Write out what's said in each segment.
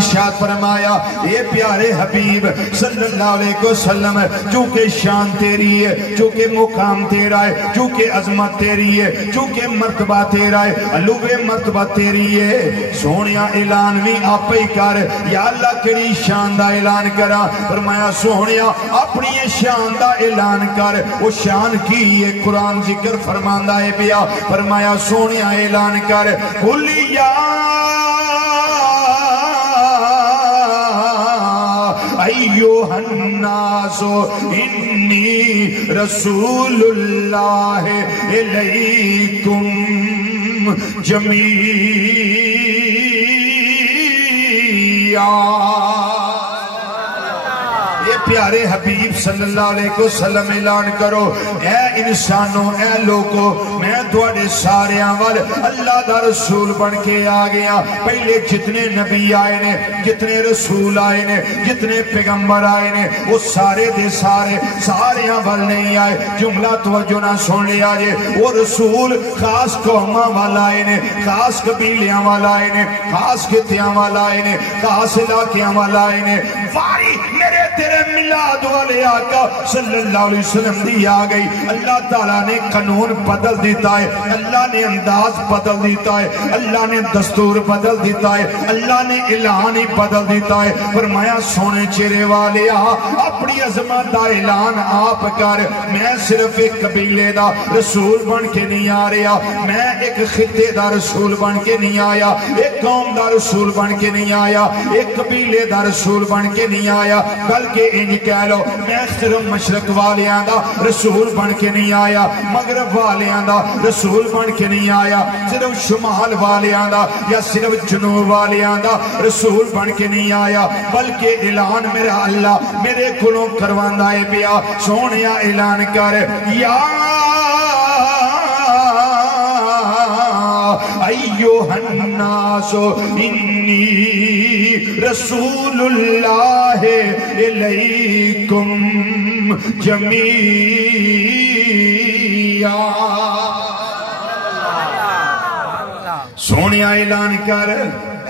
ارشاد فرمایا اے پیارے حبیب صلی اللہ علیہ وسلم چونکہ شان تیری ہے، چونکہ مقام تیرا ہے، چونکہ عظمت تیری ہے، چونکہ مرتبہ تیرا ہے، علوے مرتبہ تیری ہے، سونیا اعلان بھی آپ ہی کر یا اللہ کیڑی شان دا اعلان کرا؟ فرمایا سونیا اپنی شان دا اعلان کر۔ وہ شان کی ہے قرآن ذکر فرماندا ہے پیا، فرمایا سونیا اعلان کر کلیا ایوہ الناس انی رسول اللہ الیکم جمیعا۔ یہ پیارے حبیب صلی اللہ علیہ وسلم اعلان کرو اے انسانوں اے لوگوں میں تواڈے ساریاں وال اللہ دا رسول بن کے آ گیا۔ پہلے جتنے نبی آئے نے، جتنے رسول آئے نے، جتنے پیغمبر آئے نے، وہ سارے دے ساریاں وال نہیں آئے۔ جملہ توجہ نہ سن لیا جے، وہ رسول خاص قوماں والا آئے نے، خاص قبیلیاں والا آئے نے، خاص خطیاں والا آئے نے، خاص علاقیاں والا آئے نے۔ واری میرے تیرے میلاد والے آقا صلی اللہ علیہ وسلم دی آ گئی۔ اللہ تعالیٰ نے قانون بدل دیتا ہے، اللہ نے انداز بدل دیتا ہے، اللہ نے دستور بدل دیتا ہے، اللہ نے اعلان ہی بدل دیتا ہے۔ فرمایا سونے چہرے والے اپنی عظمت دا اعلان آپ کر۔ میں صرف ایک قبیلے دا رسول بن کے نہیں آ رہا، میں ایک خطے دا رسول بن کے نہیں آیا، ایک قوم دا رسول بن کے نہیں آیا، ایک قبیلے دا رسول بن کے نہیں آیا، بلکہ انج کہہ لو میں صرف مشرق والیاں دا رسول بن کے نہیں آیا، مغرب والیاں دا رسول بن کے نہیں آیا، صرف شمال والیاں دا یا صرف جنوب والیاں دا رسول بن کے نہیں آیا، بلکہ اعلان میرا اللہ میرے کلوں کرواندا ہے پیا۔ سونیا اعلان کر یا ایوہ الناس انی رسول اللہ الیکم جمیعا۔ سونیا اعلان کر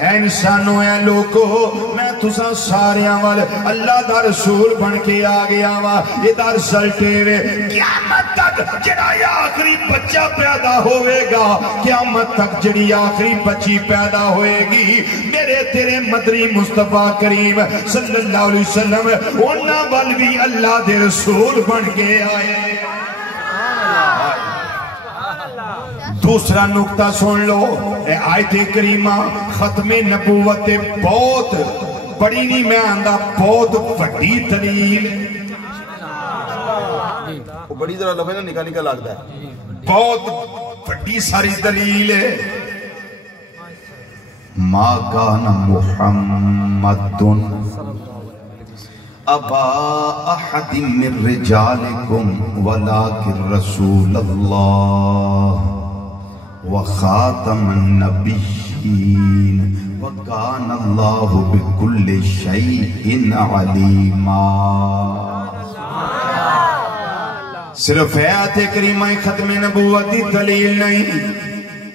اے انسانوں اے لوگو میں تساں ساریاں وال اللہ دا رسول بن کے آ گیا وا۔ یہ دا رزلٹ ہے قیامت تک جڑا آخری بچہ پیدا ہوئے گا، قیامت تک جڑی آخری بچی پیدا ہوئے گی، میرے تیرے مدنی مصطفیٰ کریم صلی اللہ علیہ وسلم انہاں وال بھی اللہ دے رسول بن کے آئے۔ دوسرا نکتہ سن لو، اے آیت کریمہ ختم نبوت بہت بڑی نہیں میں آندہ بہت بڑی دلیل، بڑی ذرا لفظ نا نکا نکا لگتا ہے، بہت بڑی ساری دلیل ہے۔ ما کان محمد ابا احد من رجالکم ولکن رسول اللہ وخاتم النبیین وکان اللہ بکل شیء علیما۔ صرف آیت کریمہ ختم نبوت دی دلیل نہیں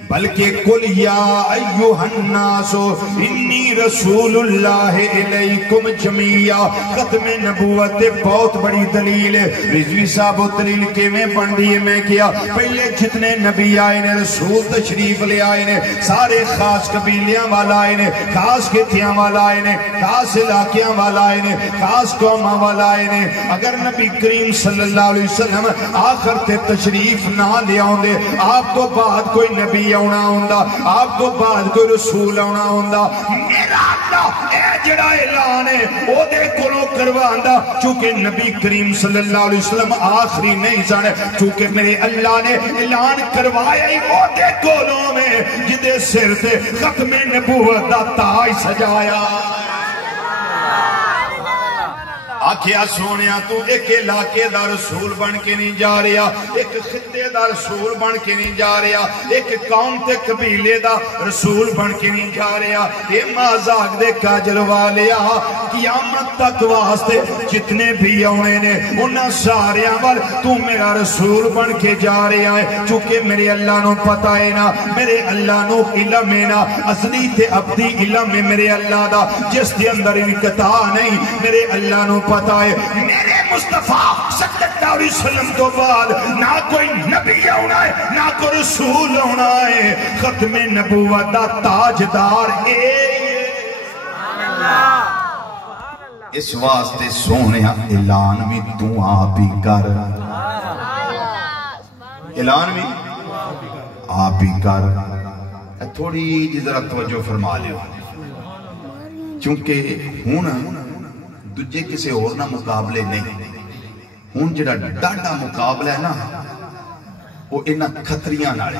بلکہ قل یا ایوہ الناس انی رسول اللہ الیکم جمیعا۔ ختم نبوت بہت بڑی دلیل ہے۔ رضوی صاحب و دلیل کے میں بندی ہے میں کیا پہلے جتنے نبی آئے نے رسول تشریف لے آئے نے سارے خاص قبیلیاں والا آئے نے، خاص خطیاں والا آئے نے، خاص علاقیاں والا آئے نے، خاص قوماں والا آئے نے۔ اگر نبی کریم صلی اللہ علیہ وسلم آخر تے تشریف نہ لے آؤں دے، آپ تو بعد کوئی نبی آنا ہوندہ، آپ کو بعد کوئی رسول آنا ہوندہ، میرا اللہ اے جڑا اعلان ہے او دے کلوں کرواندہ، چونکہ نبی کریم صلی اللہ علیہ وسلم آخری نہیں سانے، چونکہ میرے اللہ نے اعلان کروایا ہی او دے کلوں میں جدے سر تے ختم نبوت دا تاج سجایا۔ آکھیا سونیا تو ایک علاقے دا رسول بن کے نہیں جا رہا، ایک خطے دا رسول بن کے نہیں جا رہا، ایک قوم تے قبیلے دا رسول بن کے نہیں جا رہا، اے مازاق دے کاجل والیا قیامت تک واسطے جتنے بھی آنے نے انہاں سارے عمل تو میرا رسول بن کے جا رہا ہے، چونکہ میرے اللہ نو پتہ ہے نا، میرے اللہ نو علم ہے نا، اصلی تے ابدی علم ہے میرے اللہ دا جس دے اندر انقطاع نہیں، میرے اللہ نو پتہ ہے میرے مصطفیٰ صلی اللہ علیہ وسلم تو بعد نہ کوئی نبی ہونا ہے نہ کوئی رسول ہونا ہے، ختم نبوت دا تاجدار اس واسطے سونے اعلان بھی تو آپ ہی کر، اعلان بھی آپ ہی کر۔ تھوڑی جی ذرا توجہ فرما لے، چونکہ ہوں دجے کسے اور نہ مقابلے نہیں، ہوں جڑا ڈاڈا مقابلہ ہے نا وہ انہاں کھتریاں نالے،